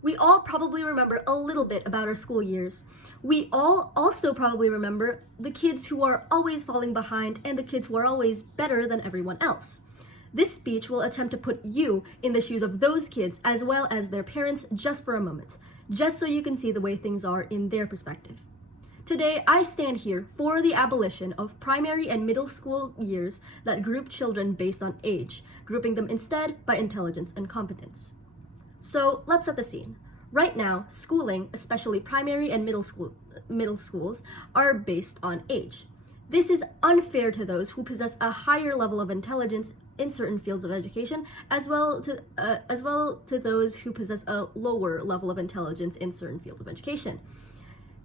We all probably remember a little bit about our school years. We all also probably remember the kids who are always falling behind and the kids who are always better than everyone else. This speech will attempt to put you in the shoes of those kids as well as their parents just for a moment, just so you can see the way things are in their perspective. Today, I stand here for the abolition of primary and middle school years that group children based on age, grouping them instead by intelligence and competence. So let's set the scene. Right now, schooling, especially primary and middle schools, are based on age. This is unfair to those who possess a higher level of intelligence in certain fields of education, as well to those who possess a lower level of intelligence in certain fields of education.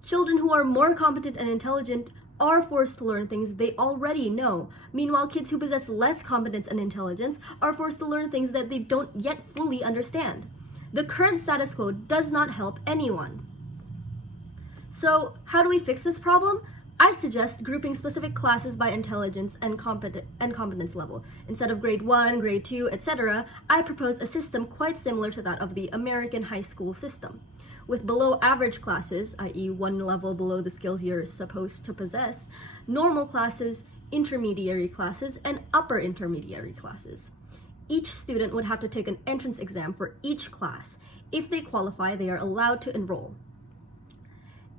Children who are more competent and intelligent are forced to learn things they already know. Meanwhile, kids who possess less competence and intelligence are forced to learn things that they don't yet fully understand. The current status quo does not help anyone. So, how do we fix this problem? I suggest grouping specific classes by intelligence and competence level. Instead of grade 1, grade 2, etc., I propose a system quite similar to that of the American high school system. With below average classes, i.e. one level below the skills you're supposed to possess, normal classes, intermediary classes, and upper intermediary classes. Each student would have to take an entrance exam for each class. If they qualify, they are allowed to enroll.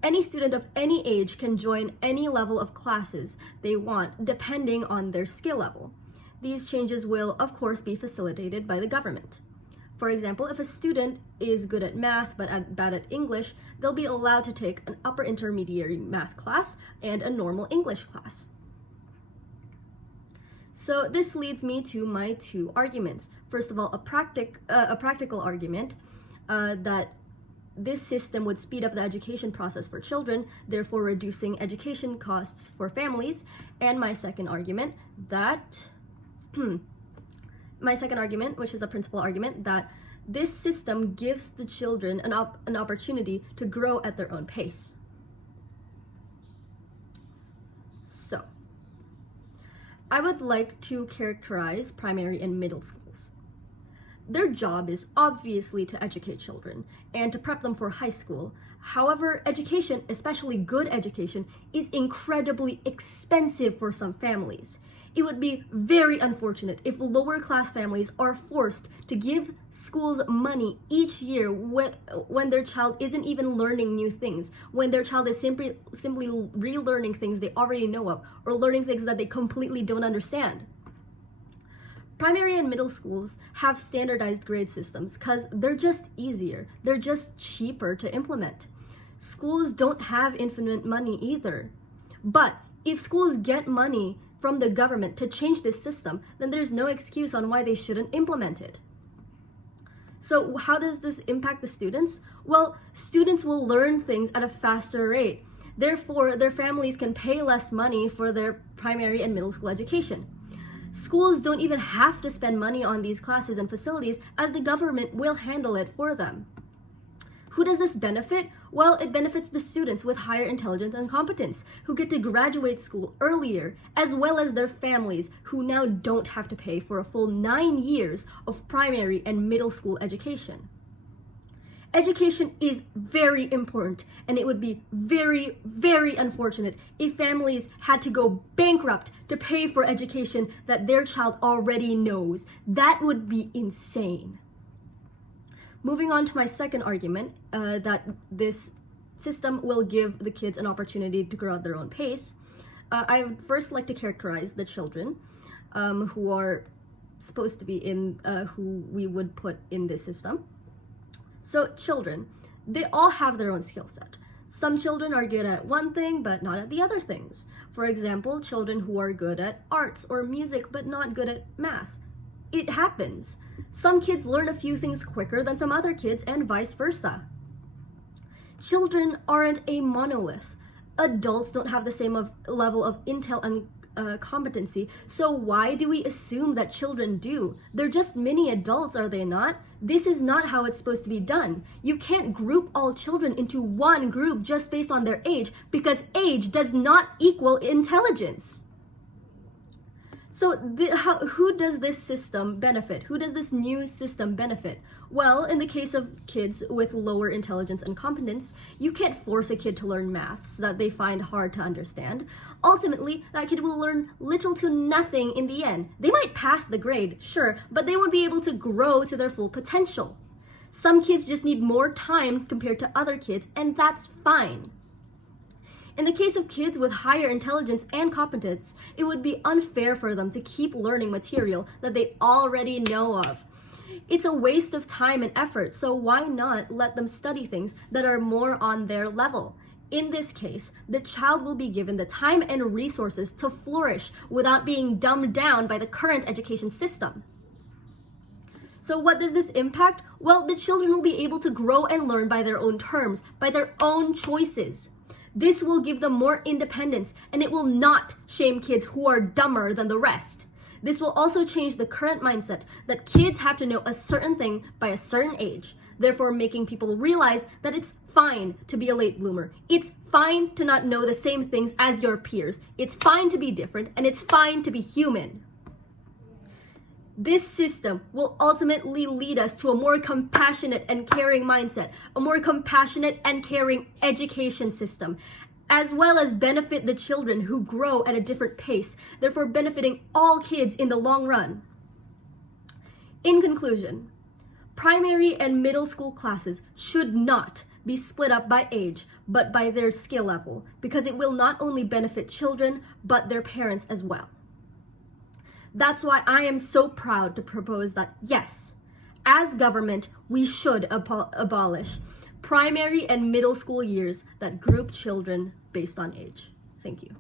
Any student of any age can join any level of classes they want, depending on their skill level. These changes will, of course, be facilitated by the government. For example, if a student is good at math but bad at English, they'll be allowed to take an upper intermediary math class and a normal English class. So this leads me to my two arguments. First of all, a practical argument that this system would speed up the education process for children, therefore reducing education costs for families. And my second argument, which is a principal argument, that this system gives the children an opportunity to grow at their own pace. So, I would like to characterize primary and middle schools. Their job is obviously to educate children and to prep them for high school. However, education, especially good education, is incredibly expensive for some families. It would be very unfortunate if lower class families are forced to give schools money each year when their child isn't even learning new things, when their child is simply relearning things they already know of, or learning things that they completely don't understand. Primary and middle schools have standardized grade systems because they're just easier. They're just cheaper to implement. Schools don't have infinite money either. But if schools get money from the government to change this system, then there's no excuse on why they shouldn't implement it. So how does this impact the students? Well, students will learn things at a faster rate. Therefore, their families can pay less money for their primary and middle school education. Schools don't even have to spend money on these classes and facilities, as the government will handle it for them. Who does this benefit? Well, it benefits the students with higher intelligence and competence, who get to graduate school earlier, as well as their families, who now don't have to pay for a full 9 years of primary and middle school education. Education is very important, and it would be very, very unfortunate if families had to go bankrupt to pay for education that their child already knows. That would be insane. Moving on to my second argument, that this system will give the kids an opportunity to grow at their own pace. I would first like to characterize the children who are supposed to be who we would put in this system. So children, they all have their own skill set. Some children are good at one thing, but not at the other things. For example, children who are good at arts or music, but not good at math. It happens. Some kids learn a few things quicker than some other kids, and vice versa. Children aren't a monolith. Adults don't have the same level of intel and competency, so why do we assume that children do? They're just mini adults, are they not? This is not how it's supposed to be done. You can't group all children into one group just based on their age, because age does not equal intelligence. So who does this system benefit? Who does this new system benefit? Well, in the case of kids with lower intelligence and competence, you can't force a kid to learn maths that they find hard to understand. Ultimately, that kid will learn little to nothing in the end. They might pass the grade, sure, but they won't be able to grow to their full potential. Some kids just need more time compared to other kids, and that's fine. In the case of kids with higher intelligence and competence, it would be unfair for them to keep learning material that they already know of. It's a waste of time and effort, so why not let them study things that are more on their level? In this case, the child will be given the time and resources to flourish without being dumbed down by the current education system. So what does this impact? Well, the children will be able to grow and learn by their own terms, by their own choices. This will give them more independence, and it will not shame kids who are dumber than the rest. This will also change the current mindset that kids have to know a certain thing by a certain age, therefore making people realize that it's fine to be a late bloomer. It's fine to not know the same things as your peers. It's fine to be different, and it's fine to be human. This system will ultimately lead us to a more compassionate and caring mindset, a more compassionate and caring education system, as well as benefit the children who grow at a different pace, therefore benefiting all kids in the long run. In conclusion, primary and middle school classes should not be split up by age, but by their skill level, because it will not only benefit children, but their parents as well. That's why I am so proud to propose that, yes, as government, we should abolish primary and middle school years that group children based on age. Thank you.